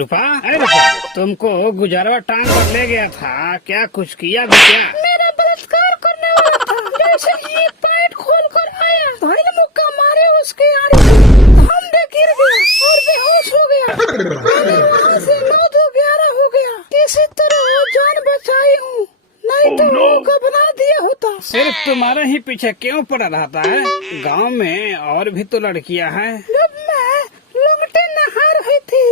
रूपा, अरे रूपा, तुमको गुजरवा टांग कर ले गया था, क्या कुछ किया भी क्या? मेरा बलात्कार करने वाला था। जैसे ही पैंट खोल कर आया, भाई ने मुक्का मारे उसके आड़े से। हम दे गिर गया और बेहोश हो गया। मैंने वहाँ से 9-11 हो गया। किसी तरह वो जान बचाई हूँ, नहीं तो वो को बना दिया होता। सिर्फ तुम्हारे ही पीछे क्यों पड़ा रहता है? गांव में और भी तो लड़कियां हैं। जब मैं लंगटे नहा रही थी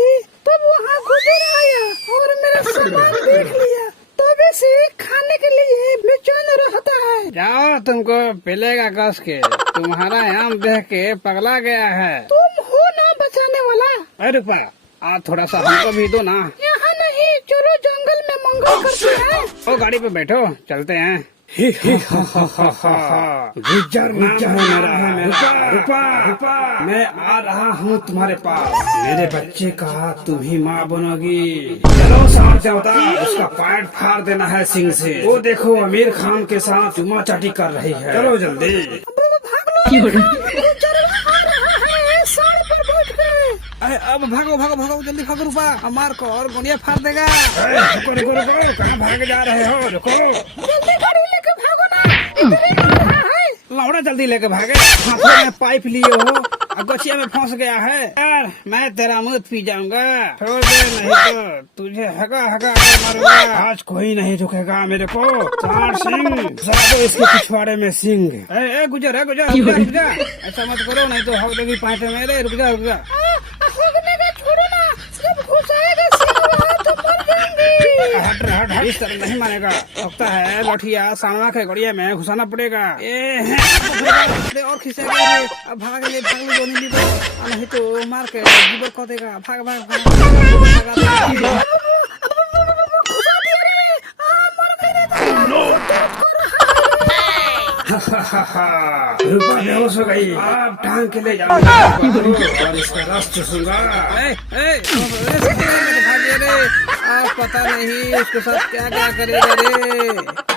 तब वहाँ गुजर आया और मेरा सामान देख लिया। तभी से खाने के लिए बेचैन रहता है। जाओ, तुमको पिलेगा कस के। तुम्हारा आम देख के पगला गया है। तुम हो ना बचाने वाला। अरे रूपा, आ थोड़ा सा हमको भी दो ना। यहाँ नहीं, चलो जंगल में मंगल करते हैं। ओ गाड़ी पे बैठो, चलते हैं। गुज्जर नाम है मेरा। रूपा, मैं आ रहा हूँ तुम्हारे पास। मेरे बच्चे का तुम ही माँ बनोगी। चलो साथ जाता, उसका पैर फाड़ देना है सिंग से। वो देखो आमिर खान के साथ चुमा चाटी कर रही है। चलो जल्दी। अब भागो भागो भागो, जल्दी भागो रूपा, मार को और गोनिया फाड़ देगा। रुको रुको रुको, कहाँ भाग जा रहे हो? रुको, जल्दी गाड़ी लेके भागो ना। लौड़ा जल्दी लेके भागे। हाथों में पाइप लिए हो और गछिया में फंस गया है। यार मैं तेरा मुँह पी जाऊंगा। छोड़ दे, नहीं तो तुझे हगा हगा कर मारूंगा। आज कोई नहीं रुकेगा मेरे को। चार सिंह दो इसके पिछवाड़े में सिंह। ए गुजर रुक जा। ऐसा मत करो, नहीं तो हक देगी पाइप मेरे। रुक जा। छोड़ो ना, जब घुसाएगा सिंह तो मर जाएंगे। हट, इस तरह नहीं मानेगा। लगता है लठिया सामना के गड़िया में घुसाना पड़ेगा। और खिंचेगा। अब भाग ले गोनी ली, नहीं तो मार के जीवर को देगा। भाग। रूपा बेहोश हो गई। अब टांग के ले जाऊंगा और इसका रस चूसूंगा। आप पता नहीं उसके साथ क्या करेगा रे।